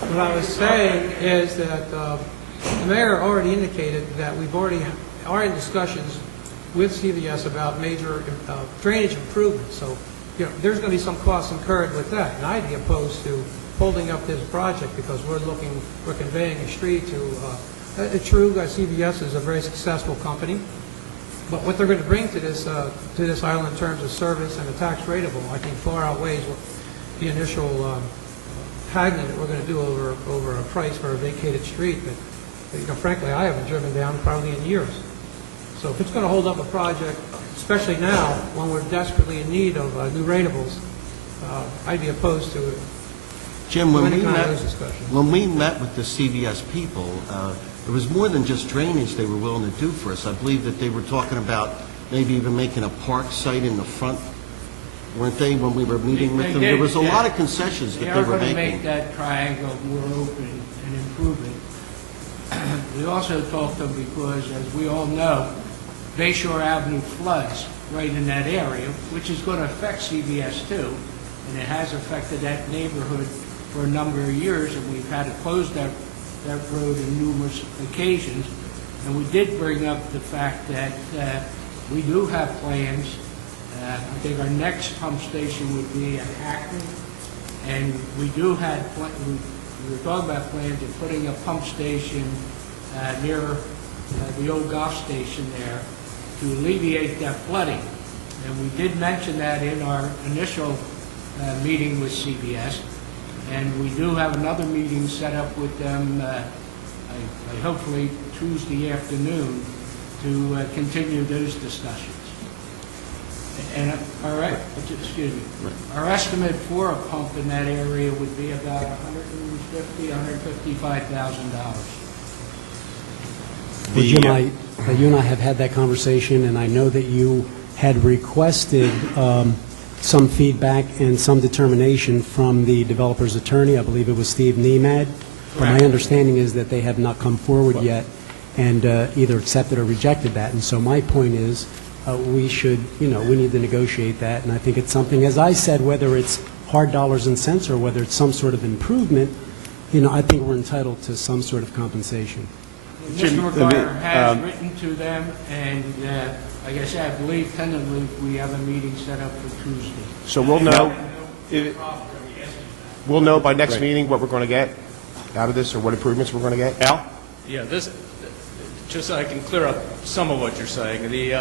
What I was saying is that the mayor already indicated that we've already are in discussions with CVS about major drainage improvements. So, you know, there's going to be some costs incurred with that. And I'd be opposed to holding up this project because we're conveying a street to. It's true, CVS is a very successful company, but what they're going to bring to this island in terms of service and a tax rateable, I think, far outweighs what the initial haggling that we're going to do over a price for a vacated street that, you know, frankly, I haven't driven down probably in years. So if it's going to hold up a project, especially now when we're desperately in need of new rateables, I'd be opposed to it. Jim, when we met with the CVS people, it was more than just drainage they were willing to do for us. I believe that they were talking about maybe even making a park site in the front, weren't they, when we were meeting with them? There was a lot of concessions that they were making. They are going to make that triangle more open and improve it. We also talked to them because, as we all know, Bayshore Avenue floods right in that area, which is going to affect CVS too, and it has affected that neighborhood for a number of years, and we've had to close that road on numerous occasions. And we did bring up the fact that we do have plans. I think our next pump station would be at Hackney, and we do have we were talking about plans of putting a pump station near the old golf station there to alleviate that flooding. And we did mention that in our initial meeting with CBS, and we do have another meeting set up with them hopefully Tuesday afternoon to continue those discussions. And our estimate for a pump in that area would be about $155,000. Well, Jim, you and I have had that conversation, and I know that you had requested some feedback and some determination from the developer's attorney. I believe it was Steve Nemad. But my understanding is that they have not come forward yet and either accepted or rejected that. And so my point is we should, we need to negotiate that. And I think it's something, as I said, whether it's hard dollars and cents or whether it's some sort of improvement, I think we're entitled to some sort of compensation. Mr. McGuire has written to them, and like I said, I believe tentatively we have a meeting set up for Tuesday. So we'll know by next meeting what we're going to get out of this, or what improvements we're going to get. Al? Yeah, just so I can clear up some of what you're saying. The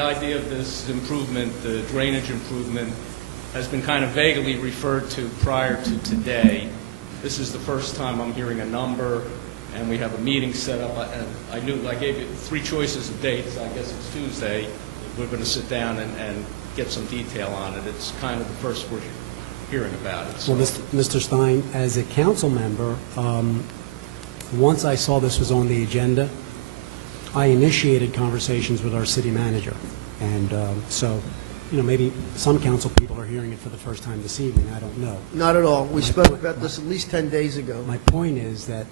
idea of this improvement, the drainage improvement, has been kind of vaguely referred to prior to today. This is the first time I'm hearing a number, and we have a meeting set up. And I gave you 3 choices of dates. I guess it's Tuesday. We're going to sit down and get some detail on it. It's kind of the first we're hearing about it. So. Well, Mr. Stein, as a council member, once I saw this was on the agenda, I initiated conversations with our city manager. And so, maybe some council people are hearing it for the first time this evening. I don't know. Not at all. We spoke about this at least 10 days ago. My point is that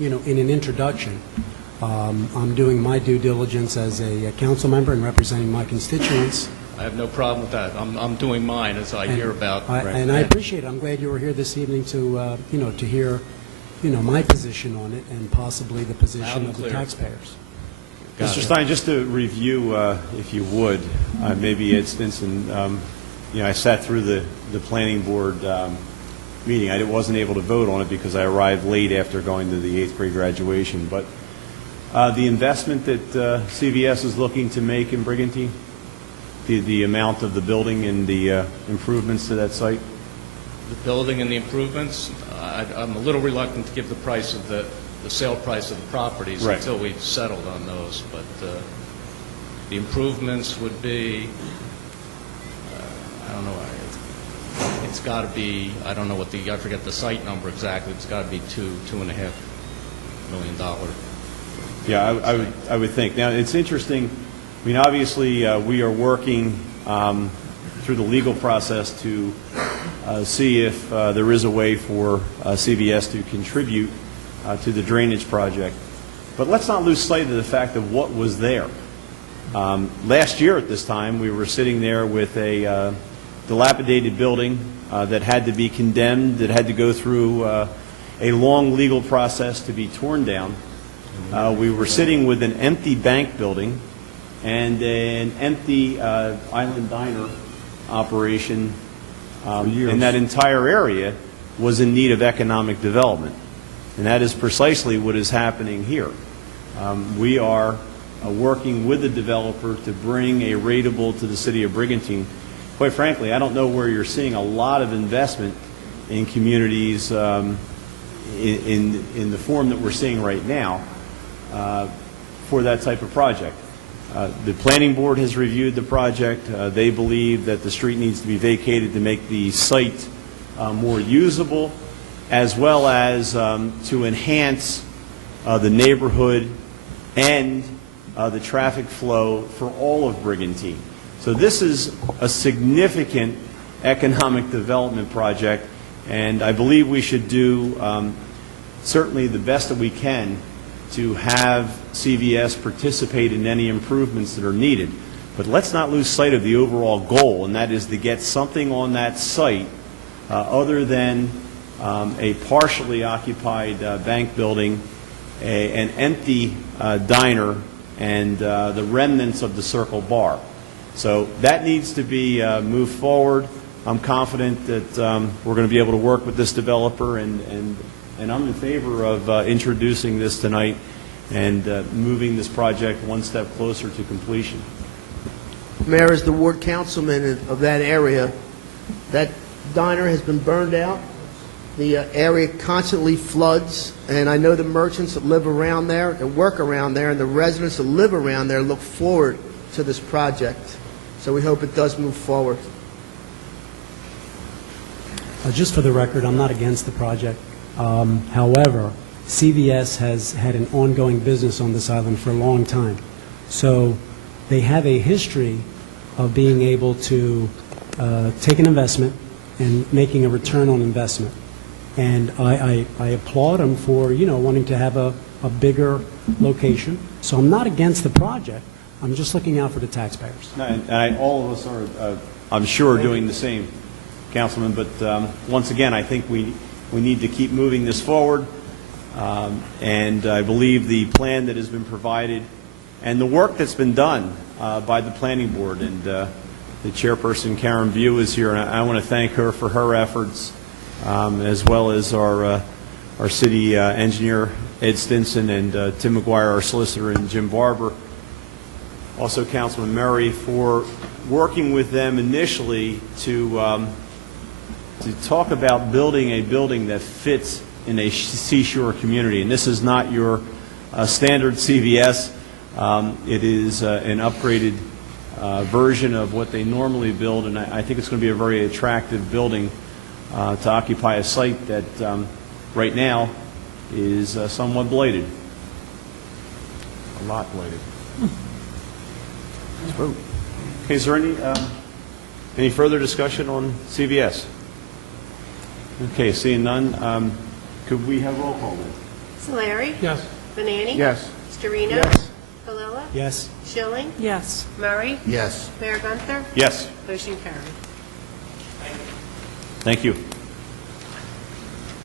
in an introduction, I'm doing my due diligence as a council member and representing my constituents. I have no problem with that. I'm doing mine as I hear about. And I appreciate it. I'm glad you were here this evening to to hear my position on it and possibly the position of the taxpayers. Mr. Stein, just to review, if you would, maybe instance, and I sat through the planning board meeting. I wasn't able to vote on it because I arrived late after going to the 8th grade graduation. But the investment that CVS is looking to make in Brigantine, the amount of the building and the improvements to that site? The building and the improvements, I'm a little reluctant to give the price of the sale price of the properties until we've settled on those. But the improvements would be, I don't know. It's got to be, I don't know I forget the site number exactly. It's got to be $2.5 million. Yeah, I would think. Now, it's interesting. I mean, obviously, we are working through the legal process to see if there is a way for CVS to contribute to the drainage project. But let's not lose sight of the fact of what was there. Last year at this time, we were sitting there with a dilapidated building that had to be condemned, that had to go through a long legal process to be torn down. We were sitting with an empty bank building and an empty Island Diner operation, and that entire area was in need of economic development. And that is precisely what is happening here. We are working with the developer to bring a rateable to the city of Brigantine. Quite frankly, I don't know where you're seeing a lot of investment in communities in the form that we're seeing right now for that type of project. The planning board has reviewed the project. They believe that the street needs to be vacated to make the site more usable, as well as to enhance the neighborhood and the traffic flow for all of Brigantine. So this is a significant economic development project, and I believe we should do certainly the best that we can to have CVS participate in any improvements that are needed. But let's not lose sight of the overall goal, and that is to get something on that site other than a partially occupied bank building, an empty diner, and the remnants of the Circle Bar. So that needs to be moved forward. I'm confident that we're going to be able to work with this developer, and I'm in favor of introducing this tonight and moving this project one step closer to completion. Mayor, as the ward councilman of that area, that diner has been burned out. The area constantly floods, and I know the merchants that live around there, that work around there, and the residents that live around there look forward to this project. So we hope it does move forward. Just for the record, I'm not against the project. However, CVS has had an ongoing business on this island for a long time. So they have a history of being able to take an investment and making a return on investment. And I applaud them for, wanting to have a bigger location. So I'm not against the project. I'm just looking out for the taxpayers. No, and all of us are, I'm sure, doing the same, Councilman. But once again, I think we need to keep moving this forward. And I believe the plan that has been provided and the work that's been done by the planning board, and the chairperson, Karen View, is here, and I want to thank her for her efforts, as well as our city engineer, Ed Stinson, and Tim McGuire, our solicitor, and Jim Barber. Also, Councilman Murray, for working with them initially to talk about building a building that fits in a seashore community. And this is not your standard CVS. It is an upgraded version of what they normally build, and I think it's going to be a very attractive building to occupy a site that right now is somewhat blighted. A lot blighted. Let's vote. Okay, is there any further discussion on CVS? Okay, seeing none, could we have roll call then? Solari? Yes. Bonanni? Yes. Storino? Yes. Palilla? Yes? Schilling? Yes. Murray? Yes. Mayor Gunther? Yes. Motion carried. Thank you.